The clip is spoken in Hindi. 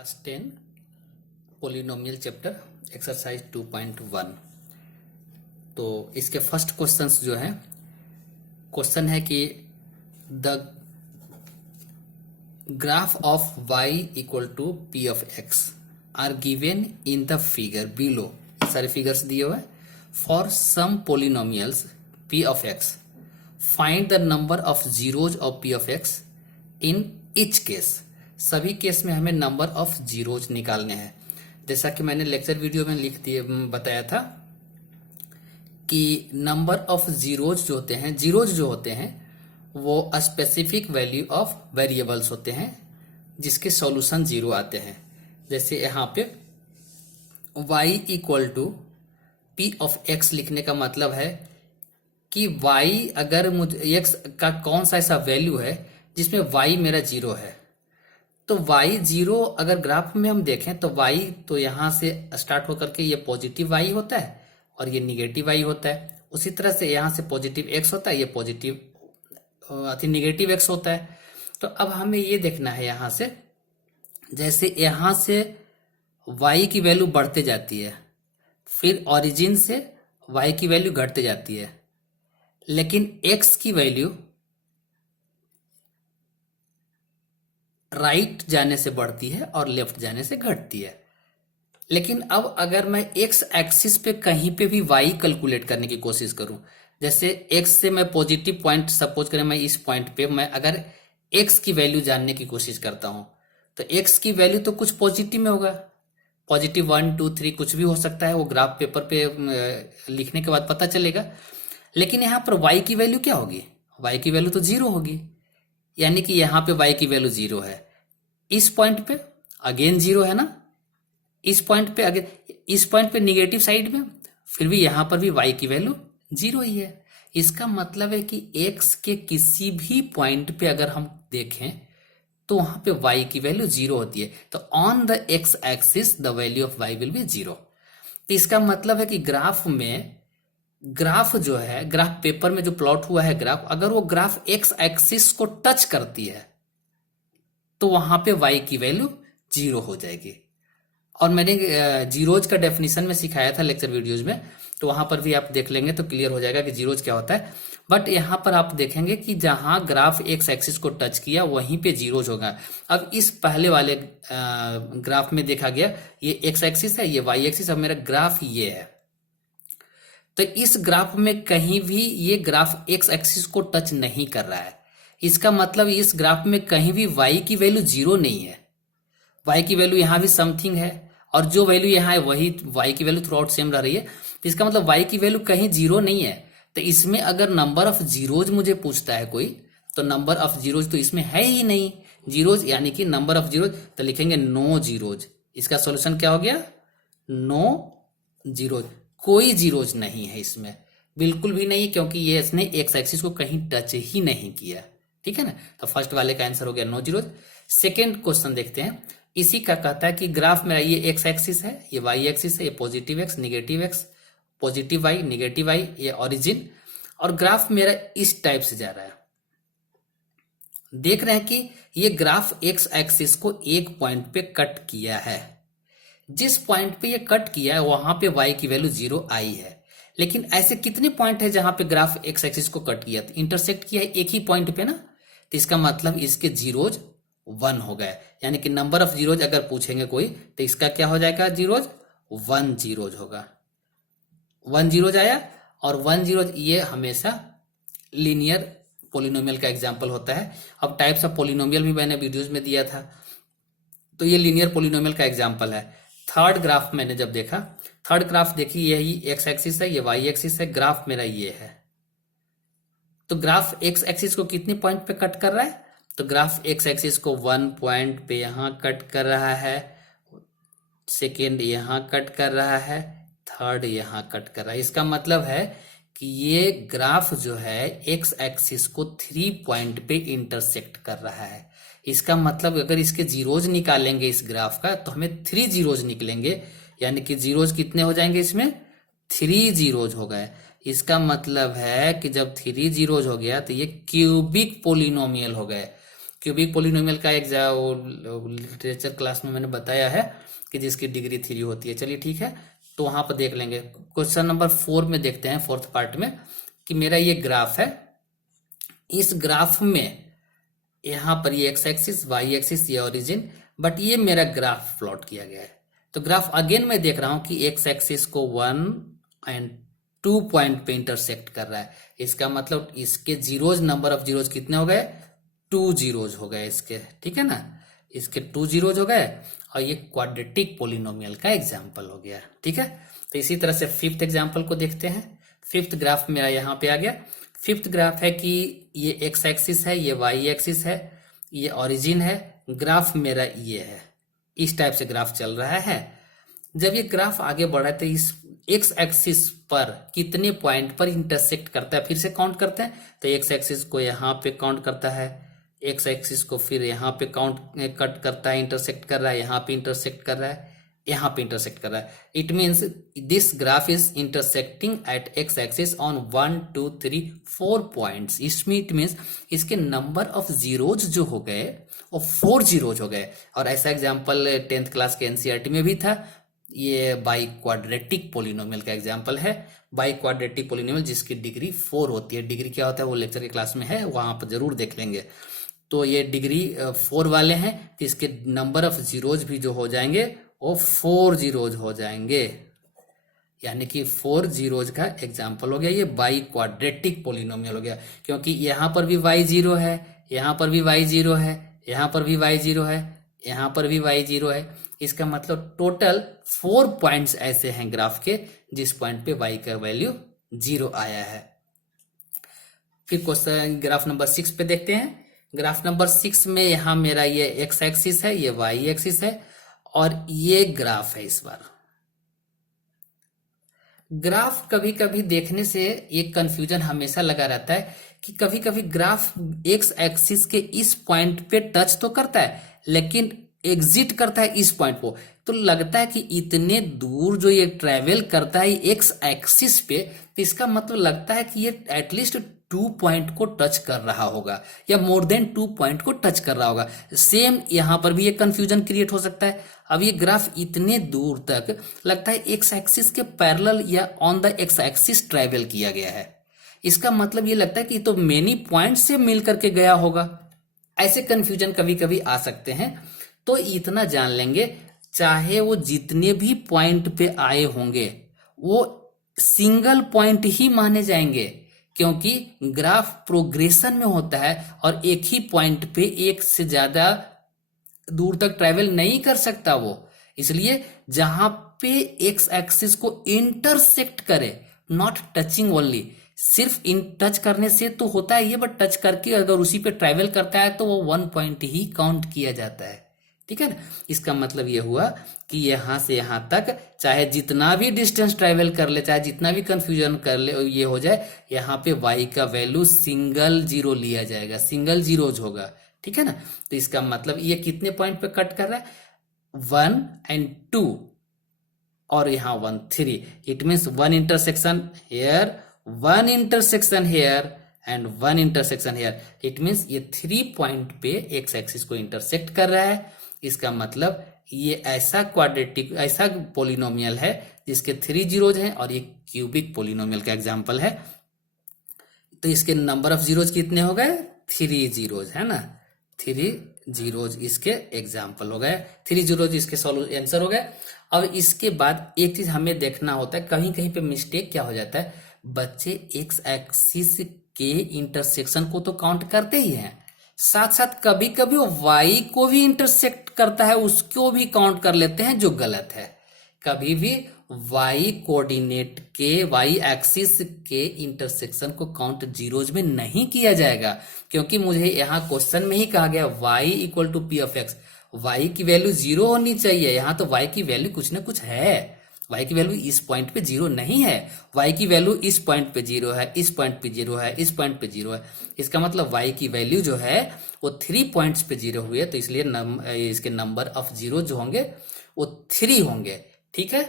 Class 10 polynomial chapter exercise 2.1। तो इसके फर्स्ट क्वेश्चंस जो है, क्वेश्चन है कि the graph of y equal to P of x are given in the figure below. सारे फिगर्स दिए हुए for some polynomials p of x, find the number of zeros of p of x in each case. सभी केस में हमें नंबर ऑफ जीरोज निकालने हैं। जैसा कि मैंने लेक्चर वीडियो में बताया था कि नंबर ऑफ जीरोज जो होते हैं, जीरोज जो होते हैं वो स्पेसिफिक वैल्यू ऑफ वेरिएबल्स होते हैं जिसके सॉल्यूशन जीरो आते हैं। जैसे यहाँ पे y equal to P of x लिखने का मतलब है कि y अगर मुझे x का कौन सा ऐसा वैल्यू है जिसमें y मेरा जीरो है, तो y जीरो अगर ग्राफ में हम देखें तो y तो यहां से स्टार्ट होकर के ये पॉजिटिव y होता है और ये निगेटिव y होता है। उसी तरह से यहां से पॉजिटिव x होता है, ये पॉजिटिव निगेटिव x होता है। तो अब हमें ये देखना है यहां से, जैसे यहां से y की वैल्यू बढ़ते जाती है, फिर ओरिजिन से y की वैल्यू घटते जाती है, लेकिन x की वैल्यू राइट जाने से बढ़ती है और लेफ्ट जाने से घटती है। लेकिन अब अगर मैं x एक्सिस पे कहीं पे भी y कैलकुलेट करने की कोशिश करूं, जैसे x से मैं पॉजिटिव पॉइंट सपोज करें, मैं इस पॉइंट पे मैं अगर x की वैल्यू जानने की कोशिश करता हूं तो x की वैल्यू तो कुछ पॉजिटिव में होगा, पॉजिटिव 1 2 3 कुछ भी हो सकता है, वो ग्राफ पेपर पे लिखने के बाद पता चलेगा। लेकिन यहाँ पर y की वैल्यू क्या होगी? y की वैल्यू तो जीरो होगी, यानी कि यहाँ पे y की वैल्यू जीरो है। इस पॉइंट पे अगेन जीरो है ना, इस पॉइंट पे अगेन, इस पॉइंट पे निगेटिव साइड में, फिर भी यहाँ पर भी y की वैल्यू जीरो ही है। इसका मतलब है कि x के किसी भी पॉइंट पे अगर हम देखें तो वहां पे y की वैल्यू जीरो होती है। तो on the x axis the value of y will be zero. तो इसका मतलब है कि ग्राफ में, ग्राफ जो है, ग्राफ पेपर में जो प्लॉट हुआ है ग्राफ, अगर वो ग्राफ x एक्सिस को टच करती है तो वहां पे y की वैल्यू जीरो हो जाएगी। और मैंने जीरोज का डेफिनेशन में सिखाया था लेक्चर वीडियोज में, तो वहां पर भी आप देख लेंगे तो क्लियर हो जाएगा कि जीरोज क्या होता है। बट यहां पर आप देखेंगे कि जहां ग्राफ एक्स एक्सिस को टच किया वहीं पे जीरोज होगा। अब इस पहले वाले ग्राफ में देखा गया, ये एक्स एक्सिस है, ये वाई एक्सिस, अब मेरा ग्राफ ये है। तो इस ग्राफ में कहीं भी ये ग्राफ एक्स एक्सिस को टच नहीं कर रहा है। इसका मतलब इस ग्राफ में कहीं भी y की वैल्यू जीरो नहीं है, y की वैल्यू यहां भी समथिंग है और जो वैल्यू यहाँ है वही y की वैल्यू थ्रू आउट सेम रह रही है। तो इसका मतलब y की वैल्यू कहीं जीरो नहीं है। तो इसमें अगर नंबर ऑफ जीरोज मुझे पूछता है कोई, तो नंबर ऑफ जीरोज तो इसमें है ही नहीं, जीरोज यानी कि नंबर ऑफ जीरोज, तो लिखेंगे नो जीरोज। इसका सोल्यूशन क्या हो गया? No zeros. कोई जीरोज नहीं है इसमें, बिल्कुल भी नहीं, क्योंकि ये इसने एक्स एक्सिस को कहीं टच ही नहीं किया। ठीक है ना, तो फर्स्ट वाले का आंसर हो गया नो जीरोज। सेकेंड क्वेश्चन देखते हैं, इसी का कहता है कि ग्राफ मेरा ये एक्स एक्सिस है, ये वाई एक्सिस है, ये positive X negative X, positive Y negative Y, ये ओरिजिन, और ग्राफ मेरा इस टाइप से जा रहा है। देख रहे हैं कि ये ग्राफ एक्स एक्सिस को एक पॉइंट पे कट किया है। जिस पॉइंट पे ये कट किया है वहां पे y की वैल्यू जीरो आई है। लेकिन ऐसे कितने पॉइंट है जहां पे ग्राफ एक्स एक्सिस को कट किया, तो इंटरसेक्ट किया है एक ही पॉइंट पे ना, तो इसका मतलब इसके जीरोज 1 हो गए। यानी कि नंबर ऑफ जीरोज अगर पूछेंगे कोई तो इसका क्या हो जाएगा? जीरोज 1 जीरोज होगा, 1 जीरोज आया। और 1 जीरोज ये हमेशा लीनियर पोलिनोमियल का एग्जाम्पल होता है। अब टाइप्स ऑफ पोलिनोमियल भी मैंने वीडियोज में दिया था, तो ये लीनियर पोलिनोमियल का एग्जाम्पल है। थर्ड ग्राफ मैंने जब देखा, थर्ड ग्राफ देखी, यही एक्स एक्सिस है, ये वाई एक्सिस है, ग्राफ मेरा ये है। तो ग्राफ एक्स एक्सिस को कितने पॉइंट पे कट कर रहा है? तो ग्राफ एक्स एक्सिस को 1 पॉइंट पे यहां कट कर रहा है, सेकेंड यहां कट कर रहा है, थर्ड यहां कट कर रहा है। इसका मतलब है कि ये ग्राफ जो है एक्स एक्सिस को 3 पॉइंट पे इंटरसेक्ट कर रहा है। इसका मतलब अगर इसके जीरोज निकालेंगे इस ग्राफ का तो हमें 3 जीरोज निकलेंगे, यानी कि जीरोज कितने हो जाएंगे इसमें? 3 जीरोज हो गए। इसका मतलब है कि जब 3 जीरोज हो गया तो ये क्यूबिक पोलिनोमियल हो गए। क्यूबिक पोलिनोमियल का लिटरेचर क्लास में मैंने बताया है कि जिसकी डिग्री 3 होती है। चलिए ठीक है, तो वहां पर देख लेंगे। क्वेश्चन नंबर 4 में देखते हैं, फोर्थ पार्ट में, कि मेरा ये ग्राफ है। इस ग्राफ में यहाँ पर ये एक्स एक्सिस, वाई एक्सिस, ये ओरिजिन, बट ये मेरा ग्राफ प्लॉट किया गया है। तो ग्राफ अगेन मैं देख रहा हूं कि एक्स एक्सिस को 1 एंड 2 पॉइंट पे इंटरसेक्ट कर रहा है। इसका मतलब इसके जीरोज, नंबर ऑफ जीरोज कितने हो गए? 2 जीरोज हो गए इसके, ठीक है ना, इसके 2 जीरोज हो गए, और ये क्वाड्रेटिक पोलिनोमियल का एग्जाम्पल हो गया, ठीक है। तो इसी तरह से फिफ्थ एग्जाम्पल को देखते हैं। फिफ्थ ग्राफ मेरा यहाँ पे आ गया। फिफ्थ ग्राफ है कि ये एक्स एक्सिस है, ये वाई एक्सिस है, ये ओरिजिन है, ग्राफ मेरा ये है। इस टाइप से ग्राफ चल रहा है। जब ये ग्राफ आगे बढ़ा है तो इस एक्स एक्सिस पर कितने पॉइंट पर इंटरसेक्ट करता है, फिर से काउंट करते हैं। तो एक्स एक्सिस को यहाँ पे काउंट करता है, एक्स एक्सिस को फिर यहाँ पे काउंट कट करता है, इंटरसेक्ट कर रहा है, यहाँ पे इंटरसेक्ट कर रहा है, यहाँ पे इंटरसेक्ट कर रहा है। It means this graph is intersecting at x axis on 1 2 3 4 points. इसमें इट मीन्स इसके नंबर ऑफ जीरोज जो हो गए वो 4 जीरोज हो गए। और ऐसा एग्जाम्पल 10th क्लास के एनसीईआरटी में भी था। ये बाई क्वाड्रेटिक पोलिनोमियल का एग्जाम्पल है। बाई क्वाड्रेटिक पोलिनोमियल जिसकी डिग्री 4 होती है। डिग्री क्या होता है वो लेक्चर के क्लास में है, वहां पर जरूर देख लेंगे। तो ये डिग्री 4 वाले हैं, तो इसके नंबर ऑफ जीरोज भी जो हो जाएंगे वो 4 जीरोज हो जाएंगे, यानी कि 4 जीरोज का एग्जाम्पल हो गया। ये बाई क्वाड्रेटिक पोलिनोमियल हो गया, क्योंकि यहां पर भी y 0 है, यहां पर भी y 0 है, यहां पर भी y 0 है, यहां पर भी y 0 है। इसका मतलब टोटल 4 पॉइंट्स ऐसे हैं ग्राफ के जिस पॉइंट पे y का वैल्यू 0 आया है। फिर क्वेश्चन ग्राफ नंबर 6 पे देखते हैं। ग्राफ नंबर 6 में यहां मेरा ये एक्स एक्सिस है, ये वाई एक्सिस है, और ये ग्राफ है। इस बार ग्राफ कभी कभी देखने से एक कंफ्यूजन हमेशा लगा रहता है कि कभी कभी ग्राफ एक्स एक्सिस के इस पॉइंट पे टच तो करता है लेकिन एग्जिट करता है इस पॉइंट को। तो लगता है कि इतने दूर जो ये ट्रेवल करता है एक्स एक्सिस पे, तो इसका मतलब लगता है कि ये एटलीस्ट 2 पॉइंट को टच कर रहा होगा या मोर देन 2 पॉइंट को टच कर रहा होगा। सेम यहां पर भी एक कंफ्यूजन क्रिएट हो सकता है। अब ये ग्राफ इतने दूर तक लगता है एक्स एक्सिस के पैरेलल या on the x axis travel किया गया है। इसका मतलब ये लगता है कि तो मेनी पॉइंट से मिल करके गया होगा। ऐसे कंफ्यूजन कभी कभी आ सकते हैं। तो इतना जान लेंगे, चाहे वो जितने भी पॉइंट पे आए होंगे वो सिंगल पॉइंट ही माने जाएंगे, क्योंकि ग्राफ प्रोग्रेशन में होता है और एक ही पॉइंट पे एक से ज्यादा दूर तक ट्रेवल नहीं कर सकता वो। इसलिए जहां पे एक्स एक्सिस को इंटरसेक्ट करे, नॉट टचिंग ओनली, सिर्फ इन टच करने से तो होता है ये, बट टच करके अगर उसी पे ट्रेवल करता है तो वो 1 पॉइंट ही काउंट किया जाता है, ठीक है ना। इसका मतलब ये हुआ कि यहां से यहां तक चाहे जितना भी डिस्टेंस ट्रेवल कर ले, चाहे जितना भी कंफ्यूजन कर ले, ये हो जाए, यहाँ पे y का वैल्यू सिंगल जीरो लिया जाएगा, सिंगल जीरोज होगा, ठीक है ना। तो इसका मतलब ये कितने पॉइंट पे कट कर रहा है? 1 एंड 2, और यहाँ 1 3। It means 1 intersection here, 1 intersection here and 1 intersection here. It means ये 3 पॉइंट पे एक्स एक्सिस को इंटरसेक्ट कर रहा है। इसका मतलब ये ऐसा क्वाड्रेटिक, ऐसा पोलिनोमियल है जिसके 3 जीरोज हैं, और ये क्यूबिक पोलिनोमियल का एग्जांपल है। तो इसके नंबर ऑफ जीरोज कितने हो गए? 3 जीरोज, है ना। 3 जीरोज इसके एग्जाम्पल हो गए, 3 जीरोज इसके आंसर हो गए। अब इसके बाद एक चीज हमें देखना होता है, कहीं कहीं पे मिस्टेक क्या हो जाता है, बच्चे एक्स एक्सिस के इंटरसेक्शन को तो काउंट करते ही हैं, साथ साथ कभी कभी वो वाई को भी इंटरसेक्ट करता है, उसको भी काउंट कर लेते हैं, जो गलत है। कभी भी वाई कोऑर्डिनेट के, वाई एक्सिस के इंटरसेक्शन को काउंट जीरोज में नहीं किया जाएगा, क्योंकि मुझे यहाँ क्वेश्चन में ही कहा गया y equal to P of X, Y की वैल्यू 0 होनी चाहिए। यहाँ तो y की वैल्यू कुछ ना कुछ है, y की वैल्यू इस पॉइंट पे 0 नहीं है, y की वैल्यू इस पॉइंट पे 0 है, इस पॉइंट पे 0 है, इस पॉइंट पे 0 है। इसका मतलब y की वैल्यू जो है वो 3 पॉइंट्स पे 0 हुई है, तो इसलिए इसके नंबर ऑफ जीरो जो होंगे वो 3 होंगे, ठीक है।